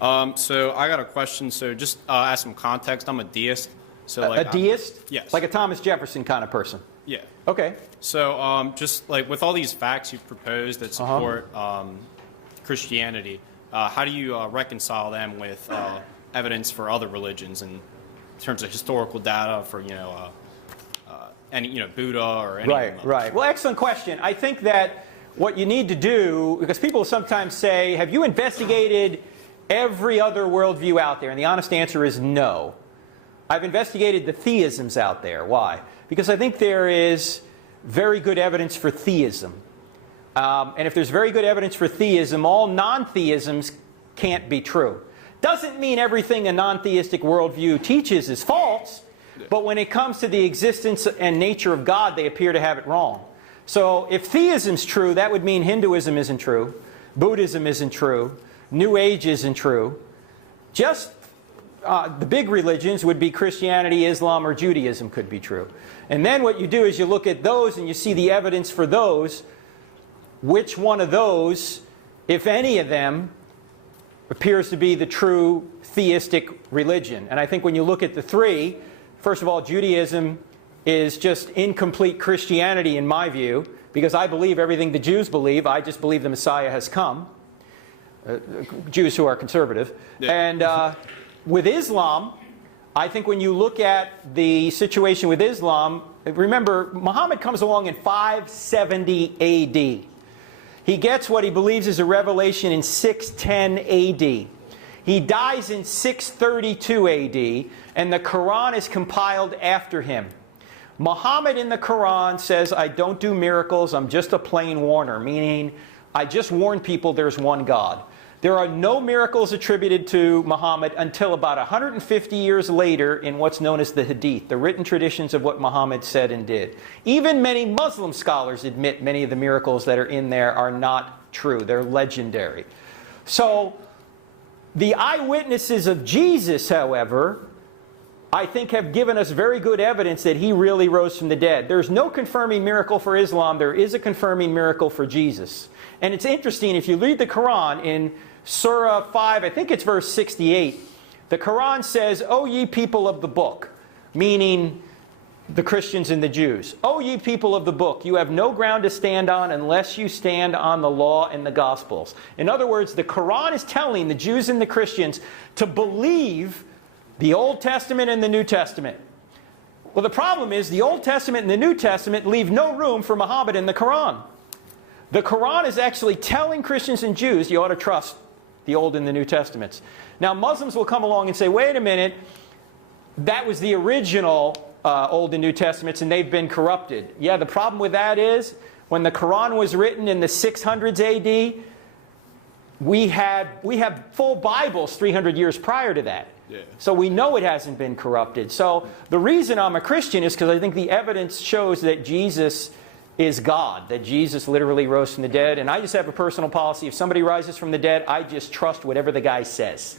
So I got a question. So just add some context. I'm a deist. So like a deist? Yes. Like a Thomas Jefferson kind of person? Yeah. Okay. So just like with all these facts you've proposed that support Christianity, how do you reconcile them with evidence for other religions in terms of historical data for any Buddha or any Right. Well, excellent question. I think that what you need to do, because people sometimes say, have you investigated every other worldview out there? And the honest answer is no. I've investigated the theisms out there. Why? Because I think there is very good evidence for theism. And if there's very good evidence for theism, all non-theisms can't be true. Doesn't mean everything a non-theistic worldview teaches is false, but when it comes to the existence and nature of God, they appear to have it wrong. So if theism's true, that would mean Hinduism isn't true, Buddhism isn't true, New Age isn't true. Just the big religions would be Christianity, Islam, or Judaism could be true. And then what you do is you look at those and you see the evidence for those. Which one of those, if any of them, appears to be the true theistic religion? And I think when you look at the three, first of all, Judaism is just incomplete Christianity in my view, because I believe everything the Jews believe. I just believe the Messiah has come. Jews who are conservative. Yeah. And with Islam, I think when you look at the situation with Islam, remember, Muhammad comes along in 570 AD. He gets what he believes is a revelation in 610 AD. He dies in 632 AD, and the Quran is compiled after him. Muhammad in the Quran says, I don't do miracles, I'm just a plain warner, meaning I just warn people there's one God. There are no miracles attributed to Muhammad until about 150 years later in what's known as the Hadith, the written traditions of what Muhammad said and did. Even many Muslim scholars admit many of the miracles that are in there are not true. They're legendary. So the eyewitnesses of Jesus, however, I think have given us very good evidence that he really rose from the dead. There's no confirming miracle for Islam. There is a confirming miracle for Jesus. And it's interesting, if you read the Quran in Surah 5, I think it's verse 68, the Quran says, O ye people of the book, meaning the Christians and the Jews. O ye people of the book, you have no ground to stand on unless you stand on the law and the Gospels. In other words, the Quran is telling the Jews and the Christians to believe the Old Testament and the New Testament. Well, the problem is the Old Testament and the New Testament leave no room for Muhammad in the Quran. The Quran is actually telling Christians and Jews you ought to trust the Old and the New Testaments. Now, Muslims will come along and say, wait a minute, that was the original Old and New Testaments and they've been corrupted. Yeah, the problem with that is when the Quran was written in the 600s AD, we have full Bibles 300 years prior to that. Yeah. So we know it hasn't been corrupted. So the reason I'm a Christian is because I think the evidence shows that Jesus is God, that Jesus literally rose from the dead. And I just have a personal policy. If somebody rises from the dead, I just trust whatever the guy says.